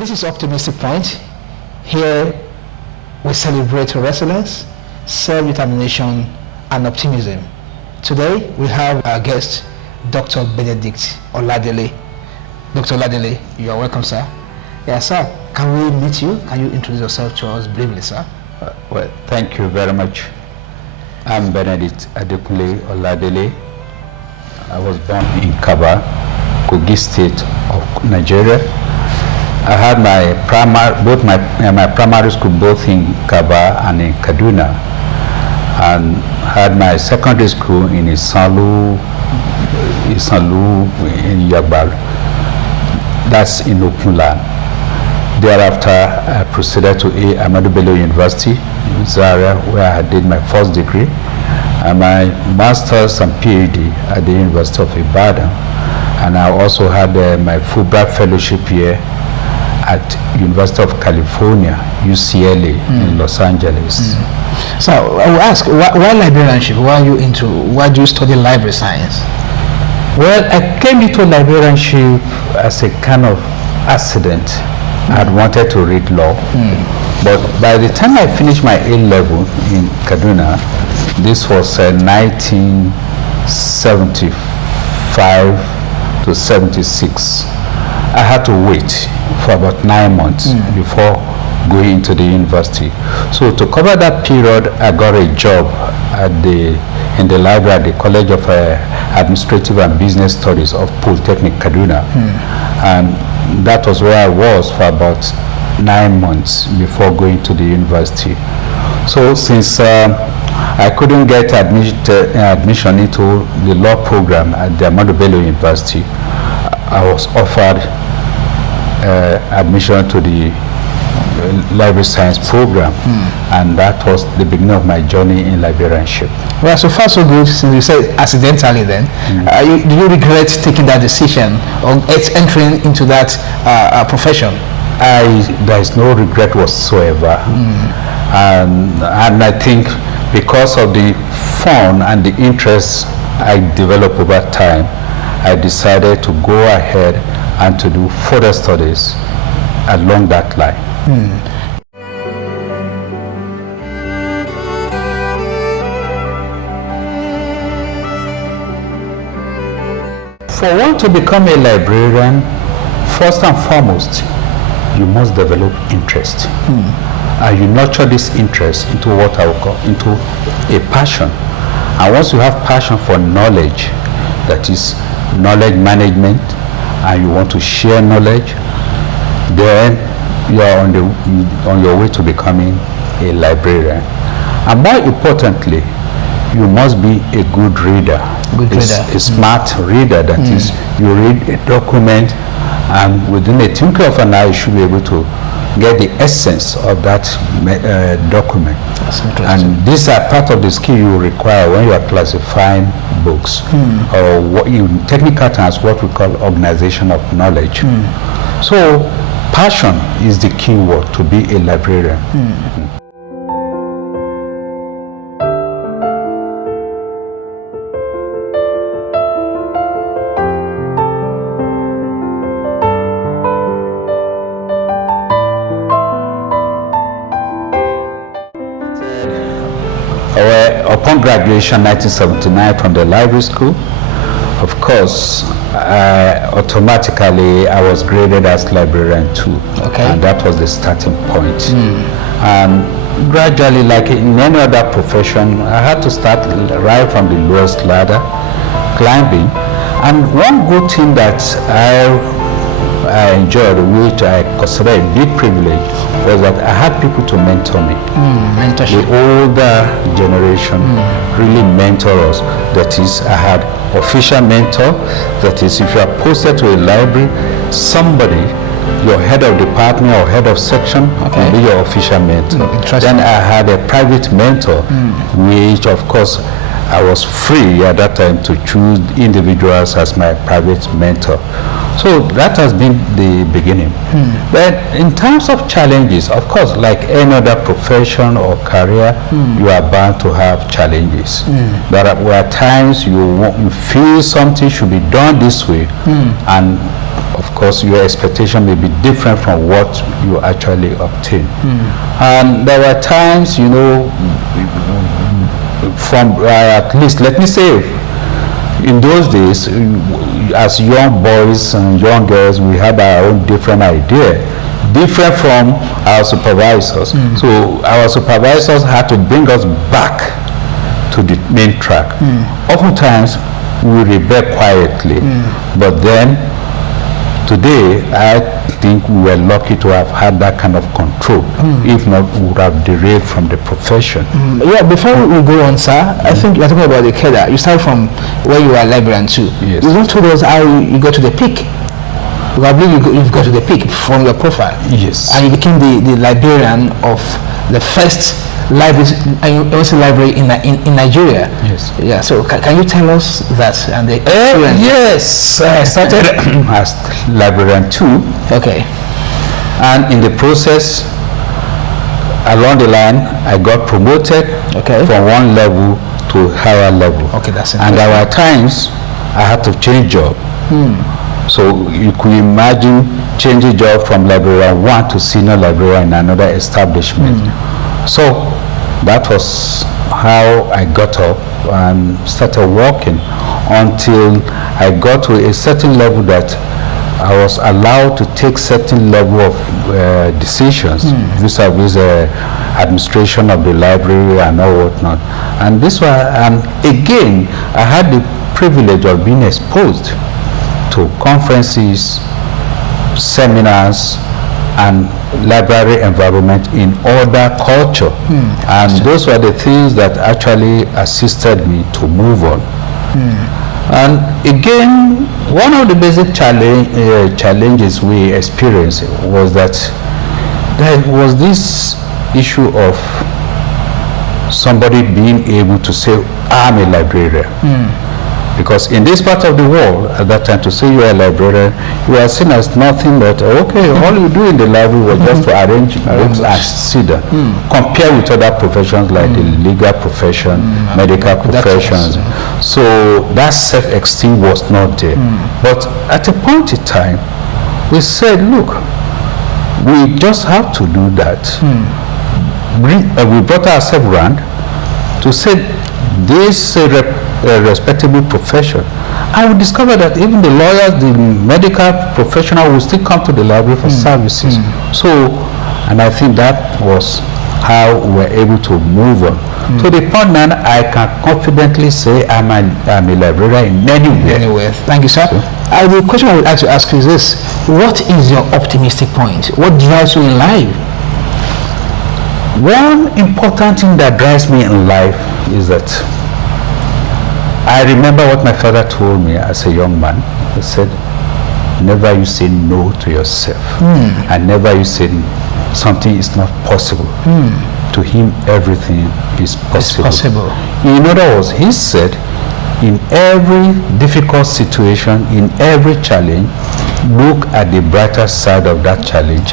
This is Optimistic Point. Here we celebrate resilience, self-determination, and optimism. Today we have our guest, Dr. Benedict Oladele. Dr. Oladele, you are welcome, sir. Yes, sir. Can we meet you? Can you introduce yourself to us briefly, sir? Well, thank you very much. I'm Benedict Adekunle Oladele. I was born in Kaba, Kogi State of Nigeria. I had my primary school both in Kaba and in Kaduna, and had my secondary school in Isanlu in Yagbal. That's in Okunla. Thereafter, I proceeded to Ahmadu Bello University in Zaria, where I did my first degree, and my master's and PhD at the University of Ibadan. And I also had my Fulbright fellowship here at University of California, UCLA in Los Angeles. So I will ask, why librarianship? Why do you study library science? Well, I came into librarianship as a kind of accident. I had wanted to read law, but by the time I finished my A-level in Kaduna, this was 1975 to 76. I had to wait for about 9 months before going into the university. So to cover that period, I got a job in the library at the College of Administrative and Business Studies of Polytechnic Kaduna. And that was where I was for about 9 months before going to the university. So since I couldn't get admission into the law program at the Ahmadu Bello University, I was offered admission to the library science program, and that was the beginning of my journey in librarianship. Well, so far so good. Since you said accidentally, then do you regret taking that decision or entering into that profession? There is no regret whatsoever, and I think because of the fun and the interest I developed over time, I decided to go ahead and to do further studies along that line. For one to become a librarian, first and foremost, you must develop interest. And you nurture this interest into what I would call into a passion. And once you have passion for knowledge, that is knowledge management, and you want to share knowledge, then you are on your way to becoming a librarian. And more importantly, you must be a good reader. A smart reader, that is, you read a document, and within a twinkle of an eye, you should be able to get the essence of that document. And these are part of the skill you require when you are classifying books, or what in technical terms, what we call organization of knowledge. So passion is the key word to be a librarian. Upon graduation 1979 from the library school, of course, automatically I was graded as librarian 2, and that was the starting point. And gradually, like in any other profession, I had to start right from the lowest ladder, climbing. And one good thing that I enjoyed, which I consider a big privilege, was that I had people to mentor me. Mentorship. The older generation really mentor us. That is, I had official mentor. That is, if you are posted to a library, somebody, your head of department or head of section, will be your official mentor. Then I had a private mentor, which of course I was free at that time to choose individuals as my private mentor. So that has been the beginning. But in terms of challenges, of course, like any other profession or career, you are bound to have challenges. There are times you feel something should be done this way, and of course your expectation may be different from what you actually obtain. And there were times, you know, from at least, let me say, in those days, as young boys and young girls, we had our own different idea, different from our supervisors. So our supervisors had to bring us back to the main track. Oftentimes, we rebel quietly, but then today, I think we were lucky to have had that kind of control. If not, we would have derailed from the profession. Yeah, before we go on, sir, I think you're talking about the cadre. You started from where you were librarian too. Yes. You don't told us how you got to the peak. I believe you've got to the peak from your profile. Yes. And you became the librarian of the first library in Nigeria. Yes. Yeah. So can you tell us that and the experience? Yes, I started as librarian too. Okay. And in the process, along the line, I got promoted from one level to a higher level. Okay, that's it. And there were times I had to change job. So you could imagine changing job from librarian 1 to senior librarian in another establishment. So that was how I got up and started working until I got to a certain level that I was allowed to take certain level of decisions vis-a-vis administration of the library and all whatnot. And this was, and again, I had the privilege of being exposed to conferences, seminars, and library environment in other culture. And those were the things that actually assisted me to move on. And again, one of the basic challenges we experienced was that there was this issue of somebody being able to say, I'm a librarian. Because in this part of the world, at that time, to say you are a librarian, you are seen as nothing but, okay, all you do in the library was just to arrange books and sit down. Compared with other professions like the legal profession, medical professions. So that self-esteem was not there. But at a point in time, we said, look, we just have to do that. We brought ourselves around to say this respectable profession, and we discovered that even the lawyers, the medical professional will still come to the library for services. So, and I think that was how we were able to move on. To the point now, I can confidently say I'm a librarian in anywhere. Anyway, thank you, sir. The question I would like to ask is this: what is your optimistic point? What drives you in life? One important thing that drives me in life is that I remember what my father told me as a young man. He said, never you say no to yourself. And never you say something is not possible. To him, everything is possible. In other words, he said, in every difficult situation, in every challenge, look at the brighter side of that challenge.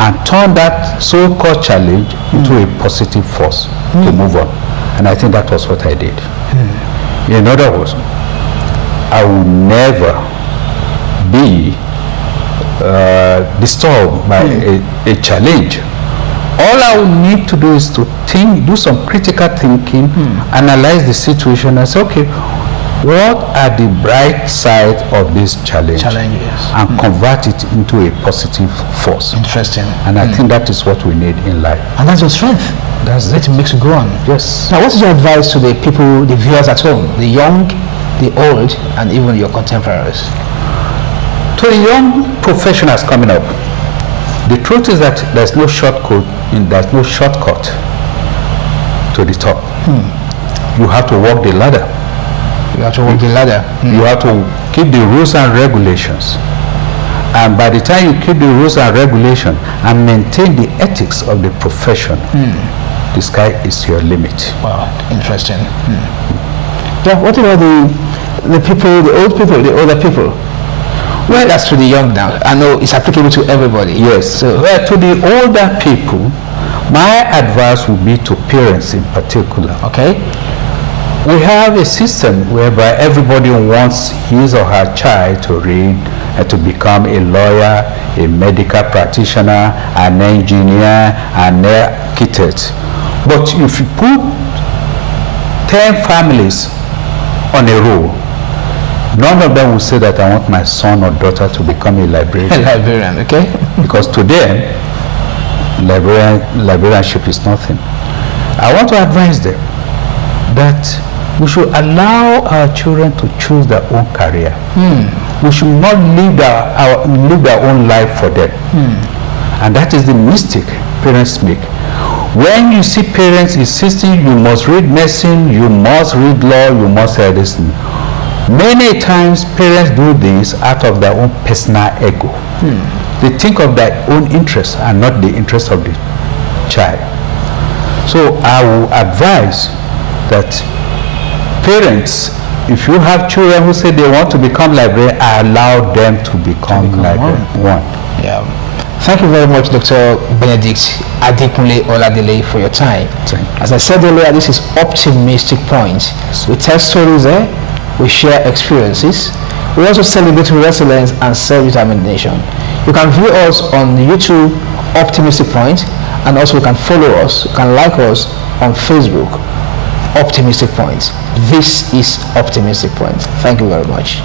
And turn that so-called challenge into a positive force to move on. And I think that was what I did. In other words, I will never be disturbed by a challenge. All I will need to do is to think, do some critical thinking, analyze the situation and say, okay, what are the bright side of this challenge? And convert it into a positive force. Interesting. And I think that is what we need in life. And that's your strength. That's it. Makes you go on. Yes. Now, what is your advice to the people, the viewers at home, the young, the old, and even your contemporaries? To the young professionals coming up, the truth is that there's no shortcut. There's no shortcut to the top. You have to walk the ladder. You have to walk the ladder. You have to keep the rules and regulations. And by the time you keep the rules and regulations and maintain the ethics of the profession, the sky is your limit. Wow, interesting. Yeah, what about the people, the old people, the older people? Well, that's to the young now. I know it's applicable to everybody. Yes. So, well, to the older people, my advice would be to parents in particular. okay. We have a system whereby everybody wants his or her child to read and to become a lawyer, a medical practitioner, an engineer, an architect. But if you put 10 families on a roll, none of them will say that I want my son or daughter to become a librarian. A librarian, okay. Because to them, librarianship is nothing. I want to advise them that we should allow our children to choose their own career. We should not live their own life for them. And that is the mistake parents make. When you see parents insisting you must read medicine, you must read law, you must read this, many times parents do this out of their own personal ego. They think of their own interests and not the interests of the child. So I will advise that parents, if you have children who say they want to become librarians, allow them to become librarians. Yeah. Thank you very much, Dr. Benedict Adekunle Oladele, for your time. As I said earlier, this is Optimistic Point. We tell stories there, we share experiences, we also celebrate resilience and self-determination. You can view us on YouTube, Optimistic Point, and also you can follow us, you can like us on Facebook, Optimistic Point. This is Optimistic Point. Thank you very much.